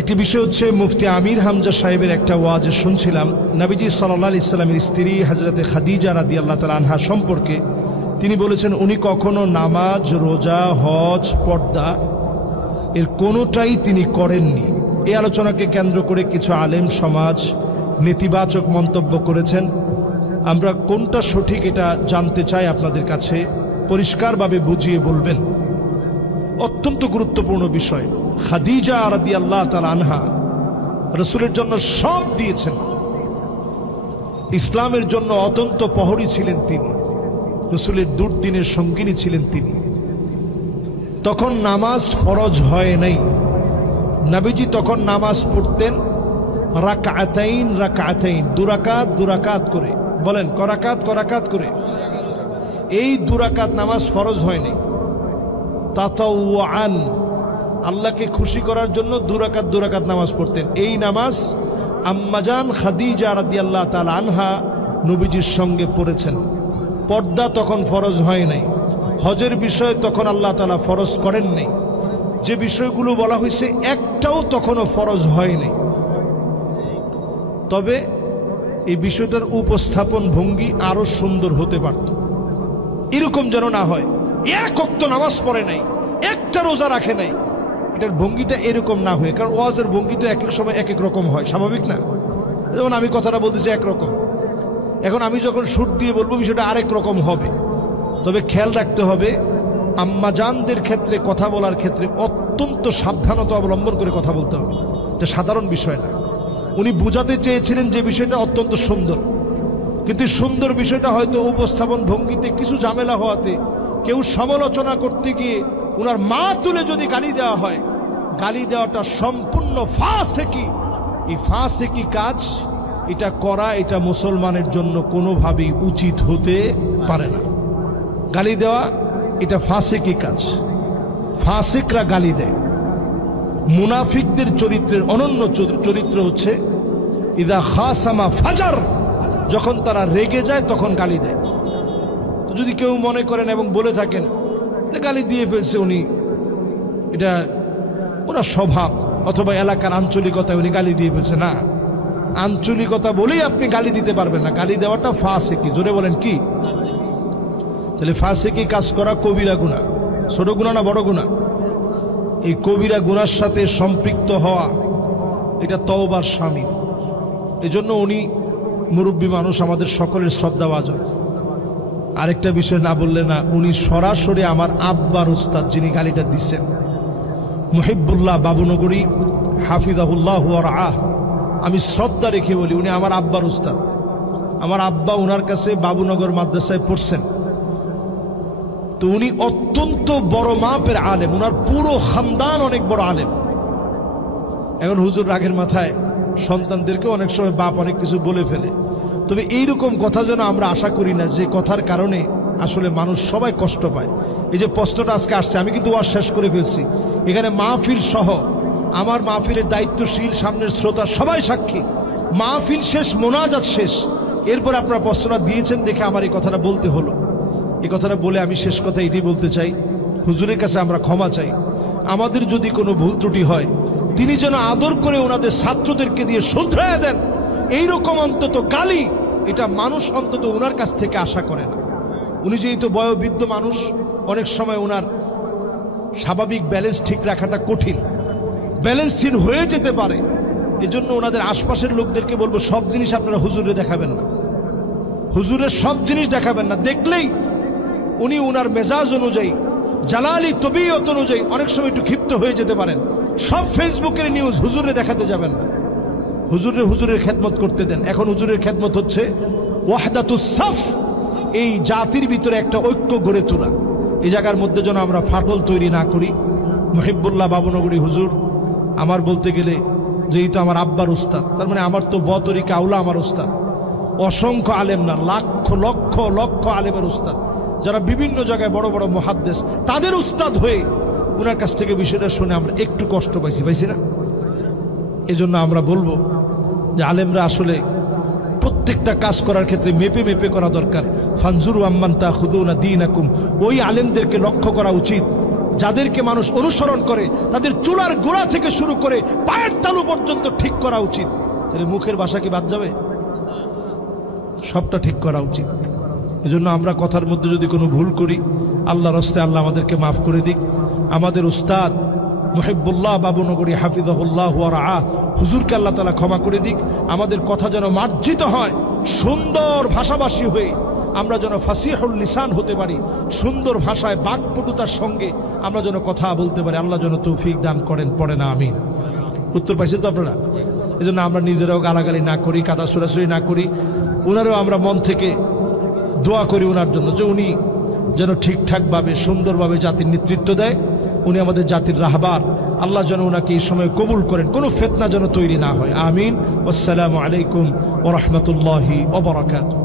একটি বিষয় হচ্ছে মুফতি আমির হামজা সাহেবের একটা ওয়াজ শুনছিলাম। নবীজি সাল্লাল্লাহু আলাইহি সাল্লামের স্ত্রী হযরতে খাদিজা রাদিয়াল্লাহু তাআলা আনহা সম্পর্কে তিনি বলেছেন, উনি কখনো নামাজ, রোজা, হজ, পর্দা এর কোনোটাই তিনি করেননি। এই আলোচনাকে কেন্দ্র করে কিছু আলেম সমাজ নেতিবাচক মন্তব্য করেছেন। আমরা কোনটা সঠিক এটা জানতে চাই, আপনাদের কাছে পরিষ্কারভাবে বুঝিয়ে বলবেন। অত্যন্ত গুরুত্বপূর্ণ বিষয়। খাদিজা রাদিয়াল্লাহু তাআলা আনহা রাসূলের জন্য সব দিয়েছেন, ইসলামের জন্য অত্যন্ত প্রহরী ছিলেন তিনি, রাসূলের দুর্দিনের সঙ্গিনী ছিলেন তিনি। তখন নামাজ ফরজ হয় নাই। নবীজি তখন নামাজ পড়তেন রাকাতাইন রাকাতাইন, দুরাকাত করে। বলেন করাকাত করে। এই দুরাকাত নামাজ ফরজ হয়নি। তাতাওয়ান, আল্লাহকে খুশি করার জন্য দুরাকাত নামাজ পড়তেন। এই নামাজ আম্মাজান খাদিজা রাদিয়াল্লাহু তাআলা আনহা নবীজির সঙ্গে পড়েছেন। পর্দা তখন ফরজ হয় নাই। হজের বিষয় তখন আল্লাহ তাআলা ফরজ করেন নাই। যে বিষয়গুলো বলা হয়েছে একটাও তখনও ফরজ হয়নি। তবে এই বিষয়টার উপস্থাপন ভঙ্গি আরো সুন্দর হতে পারত। এরকম যেন না হয় এক ওয়াক্ত নামাজ পড়ে নাই, একটা রোজা রাখে নাই, এটার ভঙ্গিটা এরকম না হয়। কারণ ওয়াজের ভঙ্গি তো এক এক সময় এক এক রকম হয়, স্বাভাবিক না? যেমন আমি কথাটা বলতেছি একরকম, এখন আমি যখন সুর দিয়ে বলবো বিষয়টা আরেক রকম হবে। তবে খেয়াল রাখতে হবে, আম্মাজানদের ক্ষেত্রে কথা বলার ক্ষেত্রে অত্যন্ত সাবধানতা অবলম্বন করে কথা বলতে হবে। এটা সাধারণ বিষয় না। উনি বুঝাতে চেয়েছিলেন যে বিষয়টা অত্যন্ত সুন্দর, কিন্তু সুন্দর বিষয়টা হয়তো উপস্থাপন ভঙ্গিতে কিছু ঝামেলা হওয়াতে কেউ সমালোচনা করতে গিয়ে উনার মা তুলে যদি গালি দেওয়া হয়, গালি দেওয়াটা সম্পূর্ণ ফাসেকি। এই ফাসেকি কাজ এটা করা, এটা মুসলমানের জন্য কোনোভাবেই উচিত হতে পারে না। গালি দেওয়া এটা ফাসেকি কাজ। ফাসিকরা গালি দেয়। মুনাফিকদের চরিত্রের অনন্য চরিত্র হচ্ছে ইদা খাসামা ফাজার, যখন তারা রেগে যায় তখন গালি দেয়। তো যদি কেউ মনে করেন এবং বলে থাকেন যে গালি দিয়ে ফেলছে উনি, এটা ওনার স্বভাব অথবা এলাকার আঞ্চলিকতায় উনি গালি দিয়ে ফেলছে, না, আঞ্চলিকতা বলেই আপনি গালি দিতে পারবেন না। গালি দেওয়াটা ফাসিকি। জোরে বলেন কি? তাহলে ফাসিকি কাজ করা কবিরা গুনাহ। ছোট গুনাহ না বড় গুনাহ? এই কবিরা গুনার সাথে সম্পৃক্ত হওয়া এটা তওবার শামিল। এজন্য উনি মুরব্বী মানুষ, আমাদের সকলের শ্রদ্ধাভাজন। আরেকটা বিষয় না বললে না, উনি সরাসরি আমার আব্বার উস্তাদ, যিনি গালিটা দিচ্ছেন, মুহিবুল্লাহ বাবুনগরী হাফিজাহুল্লাহ ওয়া রাআহ। আমি শ্রদ্ধা রেখে বলি, উনি আমার আব্বার উস্তাদ। আমার আব্বা উনার কাছে বাবুনগর মাদ্রাসায় পড়ছেন। তো উনি অত্যন্ত বড় মাপের আলেম, উনার পুরো খানদান অনেক বড় আলেম। এখন হুজুর রাগের মাথায় সন্তানদেরকে অনেক সময় বাপ অনেক কিছু বলে ফেলে। তবে এইরকম কথা যেন আমরা আশা করি না যে কথার কারণে আসলে মানুষ সবাই কষ্ট পায়। এই যে প্রশ্নটা আজকে আসছে, আমি কিন্তু ওয়াজ শেষ করে ফেলছি। এখানে মাহফিল সহ আমার মাহফিলের দায়িত্বশীল, সামনের শ্রোতা সবাই সাক্ষী। মাহফিল শেষ, মোনাজাত শেষ, এরপর আপনারা প্রশ্নটা দিয়েছেন দেখে আমার এই কথাটা বলতে হলো। এই কথাটা বলে আমি শেষ কথা এটাই বলতে চাই, হুজুরের কাছে আমরা ক্ষমা চাই। আমাদের যদি কোনো ভুল ত্রুটি হয়, তিনি যেন আদর করে ওনাদের ছাত্রদেরকে দিয়ে শুধরায় দেন। এইরকম অন্তত গালি, এটা মানুষ অন্তত ওনার কাছ থেকে আশা করে না। উনি যেহেতু বয়োবৃদ্ধ মানুষ, অনেক সময় ওনার স্বাভাবিক ব্যালেন্স ঠিক রাখাটা কঠিন, ব্যালেন্সহীন হয়ে যেতে পারে। এজন্য ওনাদের আশপাশের লোকদেরকে বলবো, সব জিনিস আপনারা হুজুরে দেখাবেন না, হুজুরের সব জিনিস দেখাবেন না। দেখলেই উনি ওনার মেজাজ অনুযায়ী, জালালি তবিয়ত অনুযায়ী অনেক সময় একটু ক্ষিপ্ত হয়ে যেতে পারেন। সব ফেসবুকের নিউজ হুজুরে দেখাতে যাবেন না। হুজুরের খেদমত করতে দেন। এখন হুজুরের খেদমত হচ্ছে ওয়াহদাতুস সাফ, এই জাতির ভিতরে একটা ঐক্য গড়ে তোলা। এই জায়গার মধ্যে যেন আমরা ফাটল তৈরি না করি। মুহিবুল্লাহ বাবুনগরী হুজুর আমার বলতে গেলে যেহেতু আমার আব্বার উস্তাদ, তার মানে আমার তো বতরিকা আউলা আমার উস্তাদ। অসংখ্য আলেম না, লক্ষ লক্ষ আলেমের উস্তাদ, যারা বিভিন্ন জায়গায় বড় বড় মুহাদ্দিস, তাদের উস্তাদ হয়ে ওনার কাছ থেকে বিষয়টা শুনে আমরা একটু কষ্ট পাইছি না? এজন্য আমরা বলবো যে আলেমরা আসলে প্রত্যেকটা কাজ করার ক্ষেত্রে মেপে মেপে করা দরকার। ফানজুরু আম্মান তাখুযুনা দীনাকুম, ওই আলেমদেরকে লক্ষ্য করা উচিত যাদেরকে মানুষ অনুসরণ করে তাদের চুলার গোড়া থেকে শুরু করে পায়ের তালু পর্যন্ত ঠিক করা উচিত। তাহলে মুখের ভাষা কি বাদ যাবে? সবটা ঠিক করা উচিত। এজন্য আমরা কথার মধ্যে যদি কোনো ভুল করি, আল্লাহর হস্তে আল্লাহ আমাদেরকে মাফ করে দিক। আমাদের উস্তাদ মুহিব্বুল্লাহ বাবুনগরী হাফিজাহুল্লাহ ওয়া রাআহ হুজুরকে আল্লাহ তাআলা ক্ষমা করে দিক। আমাদের কথা যেন মার্জিত হয়, সুন্দর ভাষাভাষী হয়ে আমরা যেন ফাসিহুল লিসান হতে পারি, সুন্দর ভাষায় বাকপটুতার সঙ্গে আমরা যেন কথা বলতে পারি। আল্লাহ যেন তৌফিক দান করেন, পড়ে না আমিন। উত্তর পাইছেন তো আপনারা? এজন্য আমরা নিজেরাও গালাগালি না করি, কাদা সরাসরি না করি, ওনারাও আমরা মন থেকে দোয়া করি ওনার জন্য, যে উনি যেন ঠিকঠাকভাবে সুন্দরভাবে জাতির নেতৃত্ব দেয়। উনি আমাদের জাতির রাহবার। আল্লাহ যেন ওনাকে এই সময় কবুল করেন, কোনো ফিতনা যেন তৈরি না হয়। আমিন। আসসালামু আলাইকুম ওয়া রাহমাতুল্লাহি ওয়া বারাকাতুহু।